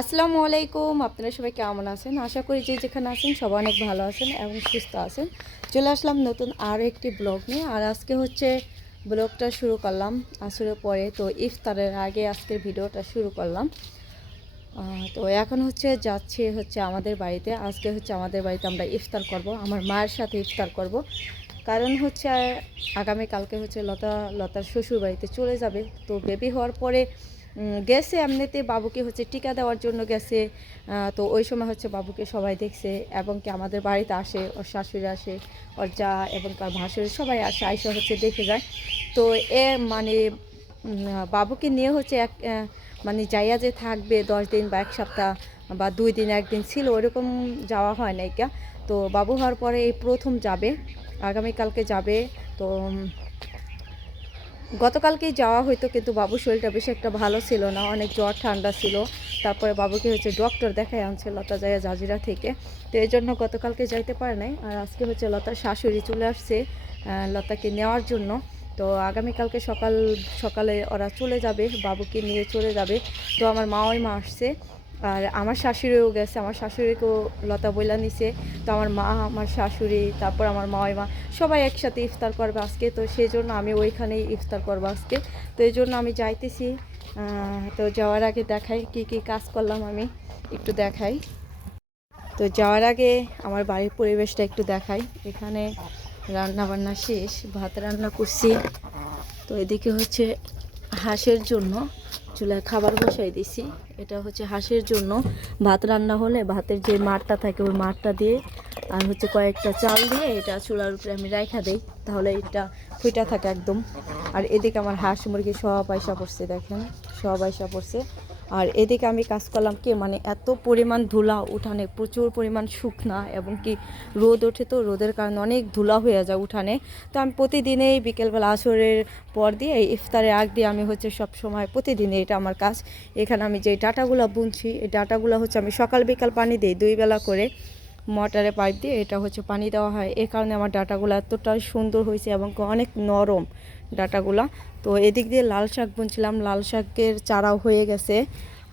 আসসালামু আলাইকুম, আপনারা সবাই কেমন আছেন? আশা করি যে যেখানে আছেন সবাই অনেক ভালো আছেন এবং সুস্থ আছেন। চলে আসলাম নতুন আরও একটি ব্লগ নিয়ে, আর আজকে হচ্ছে ব্লগটা শুরু করলাম আসরের পরে তো ইফতারের আগে আজকের ভিডিওটা শুরু করলাম। তো এখন হচ্ছে যাচ্ছি হচ্ছে আমাদের বাড়িতে। আজকে হচ্ছে আমাদের বাড়িতে আমরা ইফতার করব, আমার মায়ের সাথে ইফতার করব। কারণ হচ্ছে আগামী কালকে হচ্ছে লতা লতার শ্বশুর বাড়িতে চলে যাবে। তো বেবি হওয়ার পরে গেছে এমনিতে বাবুকে হচ্ছে টিকা দেওয়ার জন্য গেছে। তো ওই সময় হচ্ছে বাবুকে সবাই দেখছে এবং কি আমাদের বাড়িতে আসে, ওর শাশুড়ি আসে, ওর যা এবং তার ভাসুরি সবাই আসে, আইসা হচ্ছে দেখে যায়। তো এ মানে বাবুকে নিয়ে হচ্ছে এক মানে যাইয়া যে থাকবে দশ দিন বা এক সপ্তাহ বা দুই দিন, একদিন ছিল, ওরকম যাওয়া হয় না এটা তো বাবু হওয়ার পরে এই প্রথম যাবে, আগামীকালকে যাবে। তো গতকালকেই যাওয়া হয়তো কিন্তু বাবুর শরীরটা বেশি একটা ভালো ছিল না, অনেক জ্বর, ঠান্ডা ছিল। তারপরে বাবুকে হচ্ছে ডক্টর দেখায় আনছে লতা যায় জাজিরা থেকে। তো এই জন্য গতকালকে যাইতে পারে নাই। আর আজকে হচ্ছে লতার শাশুড়ি চলে আসছে লতাকে নেওয়ার জন্য। তো আগামীকালকে সকাল, সকালে ওরা চলে যাবে, বাবুকে নিয়ে চলে যাবে। তো আমার মা ওই মা আসছে। আর আমার শাশুড়িও গেছে, আমার শাশুড়িকেও লতা বইলা নিছে। তো আমার মা, আমার শাশুড়ি, তারপর আমার মা মা, সবাই একসাথে ইফতার করবে আজকে। তো সেই জন্য আমি ওইখানেই ইফতার করব আজকে। তো এই জন্য আমি যাইতেছি। তো যাওয়ার আগে দেখাই কি কি কাজ করলাম আমি। একটু দেখাই। তো যাওয়ার আগে আমার বাড়ির পরিবেশটা একটু দেখাই। এখানে রান্না বান্না শেষ, ভাত রান্না করছি। তো এদিকে হচ্ছে হাঁসের জন্য চুলায় খাবার বসাই দিছি। এটা হচ্ছে হাঁসের জন্য। ভাত রান্না হলে ভাতের যে মারটা থাকে, ওই মারটা দিয়ে আর হচ্ছে কয়েকটা চাল দিয়ে এটা চুলার উপরে আমি রাইখা দিই, তাহলে এটা ফুইটা থাকে একদম। আর এদিকে আমার হাঁস মুরগি সব পয়সা পড়ছে, দেখেন? সব পয়সা পড়ছে। আর এদিকে আমি কাজ করলাম কি মানে এত পরিমাণ ধুলা উঠানে, প্রচুর পরিমাণ শুকনা এবং কি রোদ ওঠে তো, রোদের কারণে অনেক ধুলা হয়ে যায় উঠানে। তো আমি প্রতিদিনেই বিকেলবেলা আসরের পর দিয়ে ইফতারের আগ দিয়ে আমি হচ্ছে সব সময় প্রতিদিনে এটা আমার কাজ। এখানে আমি যে ডাটাগুলো বুনছি, এই ডাটাগুলো হচ্ছে আমি সকাল বিকাল পানি দিই দুই বেলা করে। মোটরে পাইপ দিয়ে এটা হচ্ছে পানি দেওয়া হয়। এই কারণে আমার ডাটাগুলো এতটাই সুন্দর হয়েছে এবং অনেক নরম। ডাটাগুলা। তো এদিক দিয়ে লাল শাক বুনছিলাম, লাল শাকের চারাও হয়ে গেছে।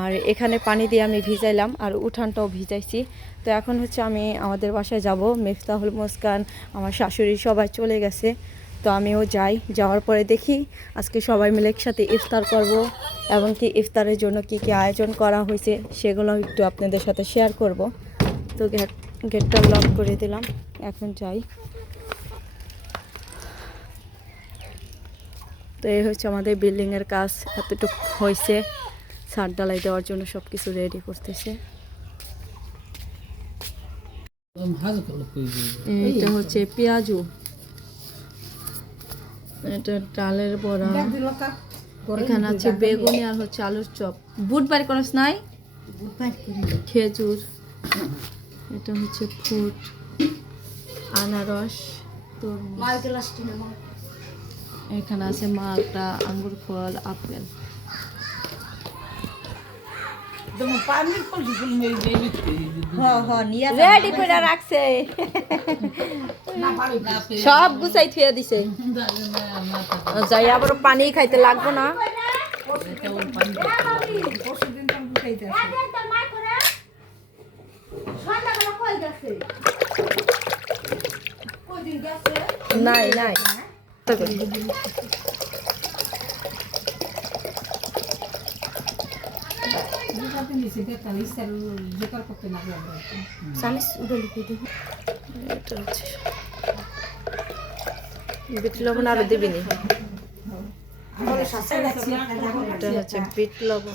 আর এখানে পানি দিয়ে আমি ভিজাইলাম আর উঠানটাও ভিজাইছি। তো এখন হচ্ছে আমি আমাদের বাসায় যাব, মিফতাহুল মুস্কান, আমার শাশুড়ি সবাই চলে গেছে। তো আমিও যাই, যাওয়ার পরে দেখি আজকে সবাই মিলে একসাথে ইফতার করব এবং কি ইফতারের জন্য কি কি আয়োজন করা হয়েছে সেগুলো একটু আপনাদের সাথে শেয়ার করব। তো গেট গেটটা লক করে দিলাম, এখন যাই। তো এই হচ্ছে আমাদের বিল্ডিংয়ের কাজ, এতটুকু হয়েছে। ছাদ ডালাই দেওয়ার জন্য সব কিছু রেডি করতেছে। এটা হচ্ছে পেঁয়াজু। এটা ডালের বড়া। এখানে আছে বেগুনি আর হচ্ছে আলুর চপ। বুট বাড়ি করস নাই খেজুর। এটা হচ্ছে ফুট। আনারস। তরমুজ। এখানে আছে মালটা আঙ্গুর ফল আপেল। রেডি করে রাখছে। সব গুছাই থুয়ে দিছে। যাই আবার পানি খাইতে লাগবো না। নাই নাই। বিট লবণ আরও দিবি নি এটা হচ্ছে বিট লবণ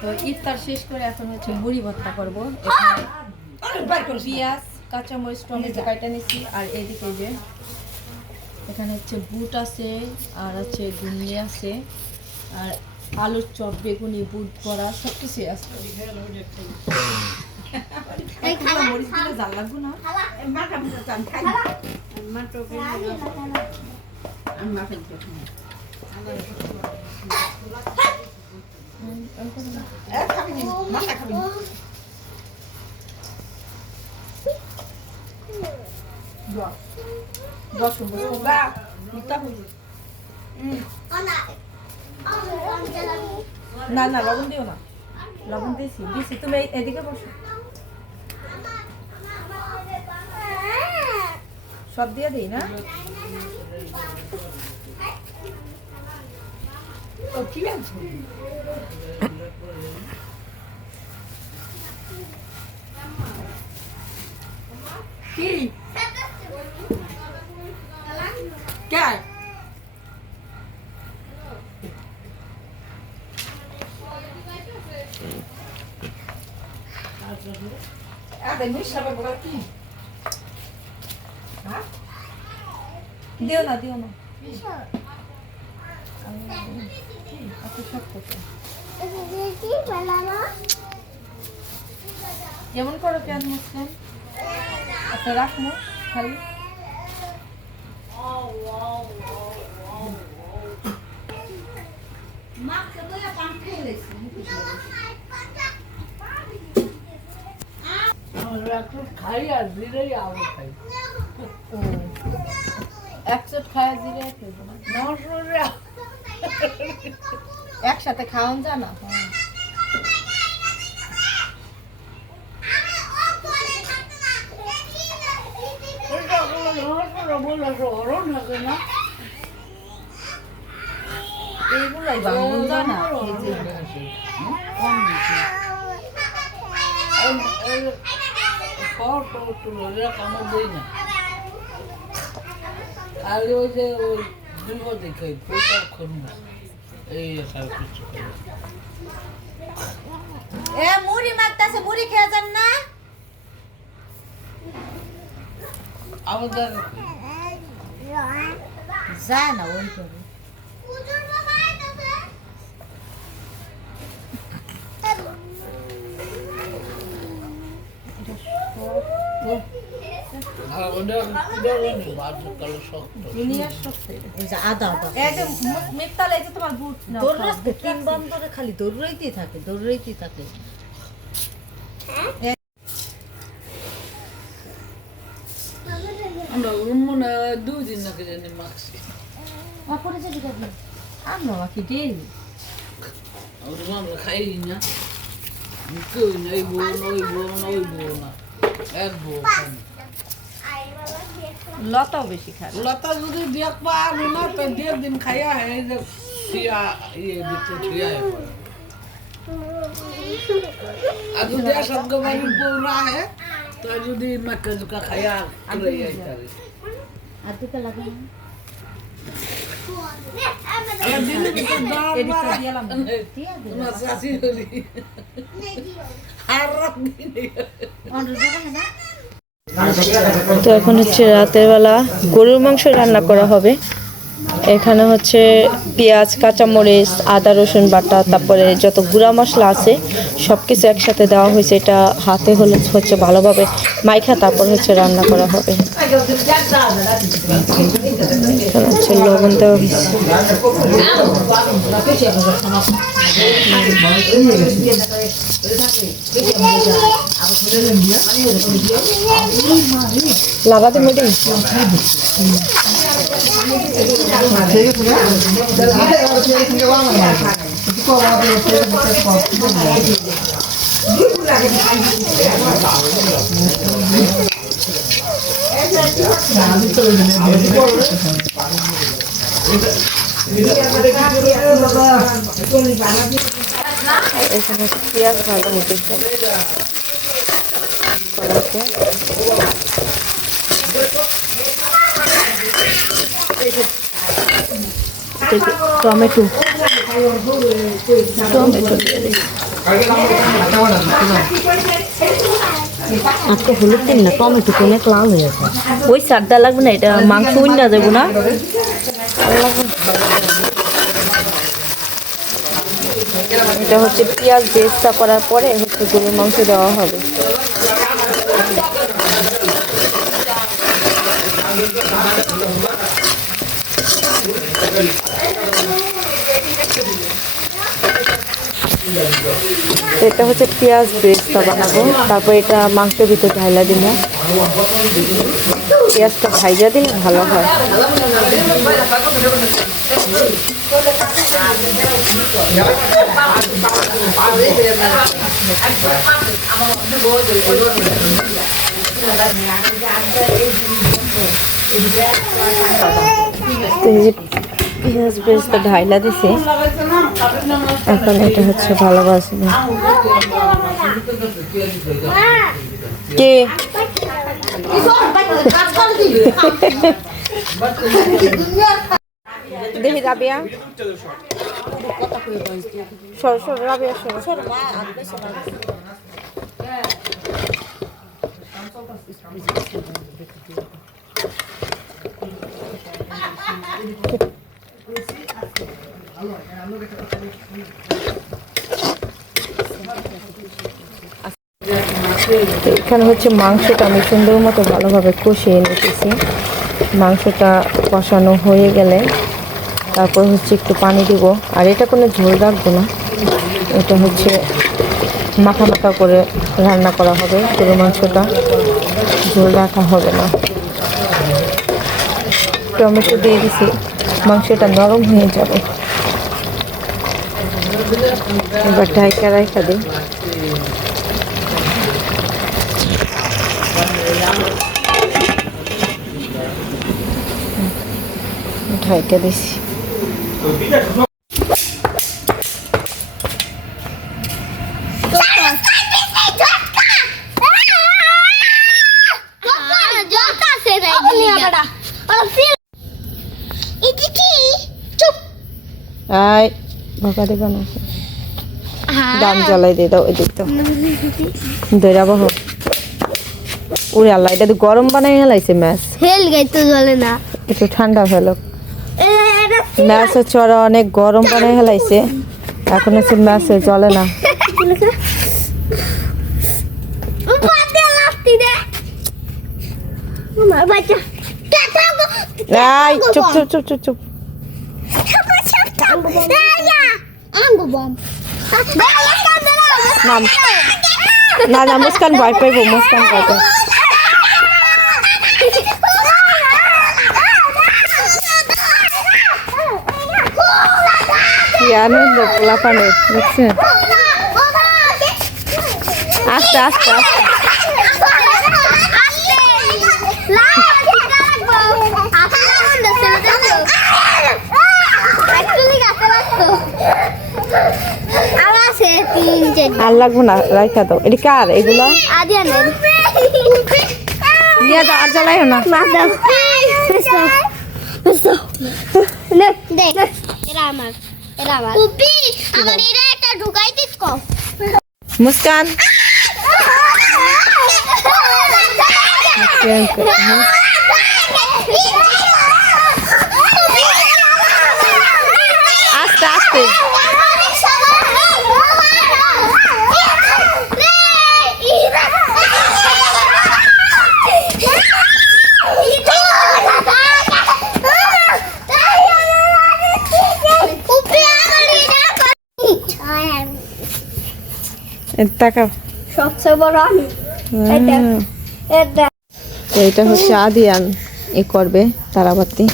তো ইফতার শেষ করে এখন হচ্ছে মুড়ি ভর্তা করব। এখানে পেঁয়াজ কাঁচামরিচ টমেটো কাটা নিচ্ছি আর এদিকে যে এখানে হচ্ছে বুট আছে আর হচ্ছে গুন্নি আছে আর আলুর চপ বেগুনি বুট বড়া সব কিছুই আছে জাল লাগবো না? আমি না না লবণ দিও না লবণ দিয়েছি দিয়েছি তুমি এদিকে বসো সব দিয়ে দিই না দিও না দিও না আচ্ছা সব করছ কেমন করো পেঁয়াজ মুসলিম আচ্ছা রাখব খালি। ও এক চোট খায় জিরে একসাথে খাওয়ান যায় না হ্যাঁ এইগুলাই বাঙন যায় এই যে আগে ওই যে ওই দুর্গ দেখে পয়সা খুন এই মুড়ি মারতাছে, মুড়ি খেয়ে যান না আমাদের যায় না ওই করে আর ওদের দেওয়ানি মাছ কালো শক্ত দুনিয়ার শক্তি ওই যে আদা আদা এই যে মিত্তাল এই যে তোমার বুট নাও, দৌড় খাও। রাখবে তিন বন্ধরে খালি দৌড়াইতেই থাকে দৌড়াইতেই থাকে আমরা মনে হয় দুই দিন নাকি জানি মাখছি। অপরে যে দিকে দিন। আমরা কি ডেইলি আমরা আমরা খাই না। কেউ না এই বউ না ওই বউ না ওই বউ না। এক বউ। লতাও বেশি খায় লতা যদি দেখ পা না তো দেড় দিন খাইয়া হয় যে থিয়া ইয়ে দিতে থিয়া আর যদি সব বাড়ির বউ না হয় তো যদি মাকে জুকা খাইয়া আর তো এখন হচ্ছে রাতের বেলা গরুর মাংস রান্না করা হবে। এখানে হচ্ছে পেঁয়াজ, কাঁচামরিচ, আদা, রসুন বাটা, তারপরে যত গুঁড়া মশলা আছে সব কিছু একসাথে দেওয়া হয়েছে। এটা হাতে হলে হচ্ছে ভালোভাবে মাইখা তারপর হচ্ছে রান্না করা হবে। হচ্ছে লবণ দেওয়া হয়েছে লাগাতে মেটে এখানে পেঁয়াজ ভালো হতেছে কড়াইতে। থেকে টমেটো টমেটো দিয়ে দিই। আজকে হলুদ দিন না, টমেটো অনেক লাল হয়ে গেছে। ওই সারটা লাগবে না, এটা মাংস না যাব না। এটা হচ্ছে পেঁয়াজ বেস্তা করার পরে হচ্ছে গরুর মাংস দেওয়া হবে তো এটা হচ্ছে পেঁয়াজ বেস্তা বানাবো। তারপর এটা মাংসের ভিতর ঢাইলা দিব। পেঁয়াজটা ভাইজা দিলে ভালো হয়। এই যে পেঁয়াজ বেস্তা ঢাইলা দিছে। এখন এটা হচ্ছে ভালো বাসবে কে? দেখি রাবিয়া। সর সর, রাবিয়া, সর। তো এখানে হচ্ছে মাংসটা আমি সুন্দর মতো ভালোভাবে কষিয়ে নিতেছি। মাংসটা কষানো হয়ে গেলে তারপর হচ্ছে একটু পানি দিব। আর এটা কোনো ঝোল রাখব না। এটা হচ্ছে মাখা মাখা করে রান্না করা হবে গরু মাংসটা ঝোল রাখা হবে না। টমেটো দিয়ে দিছি। মাংসটা নরম হয়ে যাবে। এবার ঢাইকা রাইখা দিই। ঢাইকা দিছি। দেব না। দাম জ্বালাই দিয়ে দাও তো উড়ে আল্লাহ এটা তো গরম বানাই হেলাইছে ম্যাচ। হেল গাইতে চলে না। একটু ঠান্ডা ফেলো। ম্যাচ হচ্ছে ওরা অনেক গরম বানাই হেলাইছে। এখন হচ্ছে ম্যাচে চলে না। চুপ চুপ চুপ চুপ চুপ। আঙ্গু বম। নাম না না মুস্কান ভয় পাইব মুস্কান ভয় পাইব। কি আনন্দ পোলাপানের বুঝছেন? আস্তে। আস্তে আস্তে। আর লাগবো না রাইখা দাও। এটা কার? এগুলো? নিয়ে যাও আর জ্বালাই না। আমার এটা একটা ঢুকাই দিস কম মুস্কান। আস্তে আস্তে। তাকাও। সবচেয়ে বড় আমি। এটা তো এটা হচ্ছে আদিয়ান এ করবে তারাবাতি।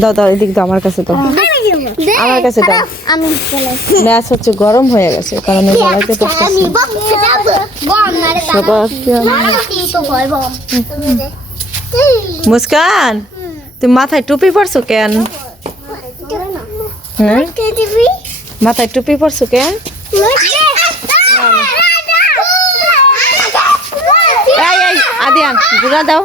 দাও দাও এদিক দাও আমার কাছে দাও। আমার কাছে দাও। ম্যাচ হচ্ছে গরম হয়ে গেছে কারণ আমি বম বম মারে সবার কি তো ভয় বম মুস্কান তুমি মাথায় টুপি পরছো কেন? হ্যাঁ? কে মাথায় টুপি পরছো কেন? গুলাও দাও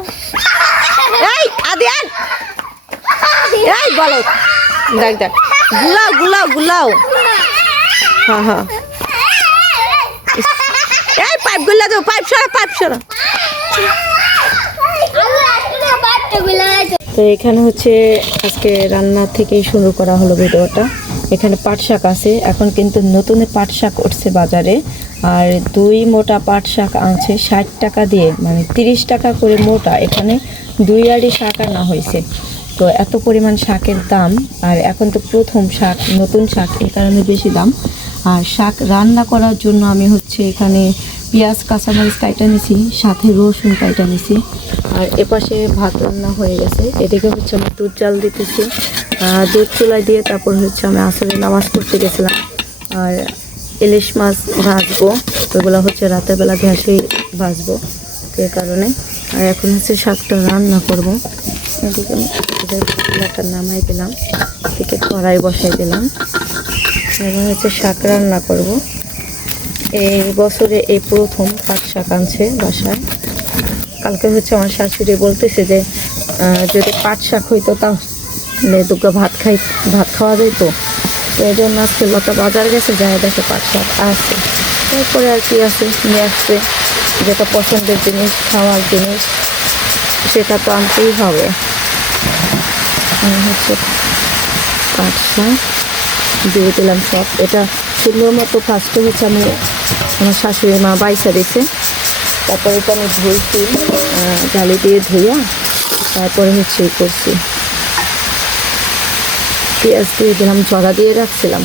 পাইপ পাইপ তো এখানে হচ্ছে আজকে রান্না থেকেই শুরু করা হলো ভিডিওটা। এখানে পাট শাক আছে। এখন কিন্তু নতুন পাট শাক উঠছে বাজারে। আর দুই মোটা পাট শাক আনছে, ষাট টাকা দিয়ে মানে তিরিশ টাকা করে মোটা। এখানে দুই আড়ি শাক আনা হয়েছে। তো এত পরিমাণ শাকের দাম, আর এখন তো প্রথম শাক, নতুন শাক, এই কারণে বেশি দাম। আর শাক রান্না করার জন্য আমি হচ্ছে এখানে পেঁয়াজ, কাঁচামরিচ কাইটা নিছি, সাথে রসুন কাইটা নিছি। আর এপাশে ভাত রান্না হয়ে গেছে। এদিকে হচ্ছে আমি দুধ জাল দিতেছি। দুধ চুলায় দিয়ে তারপর হচ্ছে আমি আসলে নামাজ পড়তে গেছিলাম। আর ইলিশ মাছ ভাজবো। ওগুলো হচ্ছে রাতের বেলা ভাজবো এই কারণে। আর এখন হচ্ছে শাকটা রান্না করব। এদিকে নামাই দিলাম, এদিকে কড়াই বসাই দিলাম। এবার হচ্ছে শাক রান্না করব। এই বছরে এই প্রথম পাট শাক আনছে বাসায়। কালকে হচ্ছে আমার শাশুড়ি বলতেছে যে যদি পাট শাক হইতো তাহলে দুগ্গা ভাত খাই, ভাত খাওয়া যেত তো এই জন্য আজকে লতা বাজার গেছে যায় দেখে পাট শাক আছে। তারপরে আর কি আছে নিয়ে আসছে যেটা পছন্দের জিনিস, খাওয়ার জিনিস, সেটা তো আনতেই হবে। হচ্ছে পাট শাক দিয়ে দিলাম সব। এটা সুন্দর মতো ফার্স্টে হচ্ছে আমি আমার শাশুড়ি মা বাইসা দিছে। তারপরে এটা আমি ধুইছি জালি দিয়ে ধুইয়া তারপরে হচ্ছে করছি। পেঁয়াজ দিয়ে দিলাম জড়া দিয়ে রাখছিলাম।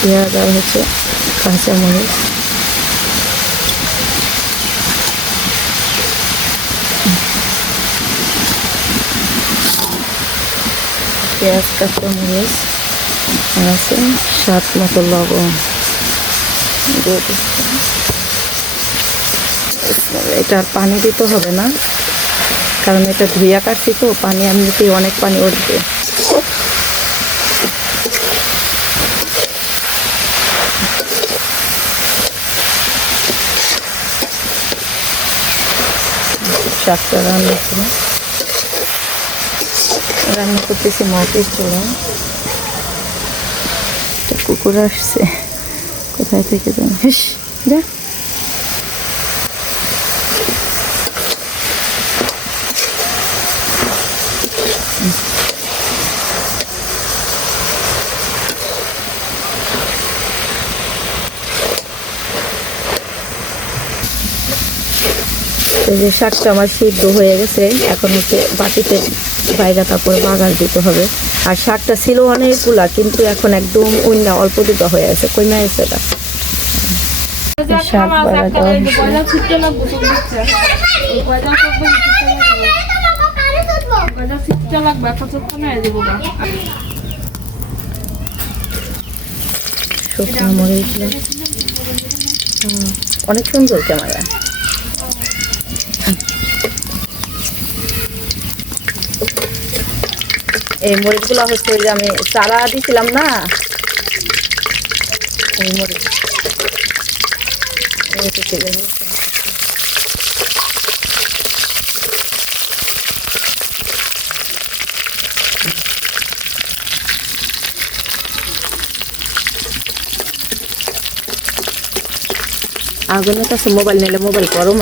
পেঁয়াজ আর হচ্ছে কাঁচামরিচ। পেঁয়াজ, কাঁচামরিচ আর আছে স্বাদ মতো লবণ। দিয়ে এটা আর পানি দিতে হবে না। কারণ এটা ধুইয়া কাটছি তো, পানি এমনিতেই অনেক পানি উঠবে শাকটা রান্না করে রান্না করতেছি মাটির চোড়া কুকুর আসছে। কোথায় থেকে যেন হেস যা। যে শাকটা আমার সিদ্ধ হয়ে গেছে, এখন হচ্ছে বাটিতে বাইরা তারপরে বাগার দিতে হবে। আর শাকটা ছিল অনেকগুলা, কিন্তু এখন একদম অন্য অল্প দিতে হয়ে আছে কইমা আছে এটা? অনেক সুন্দর ক্যামেরা। এই মরিচগুলো হচ্ছে যে আমি চারা দিয়েছিলাম না? এই মরিচ। আগুনের কাছে মোবাইল নিলে মোবাইল গরম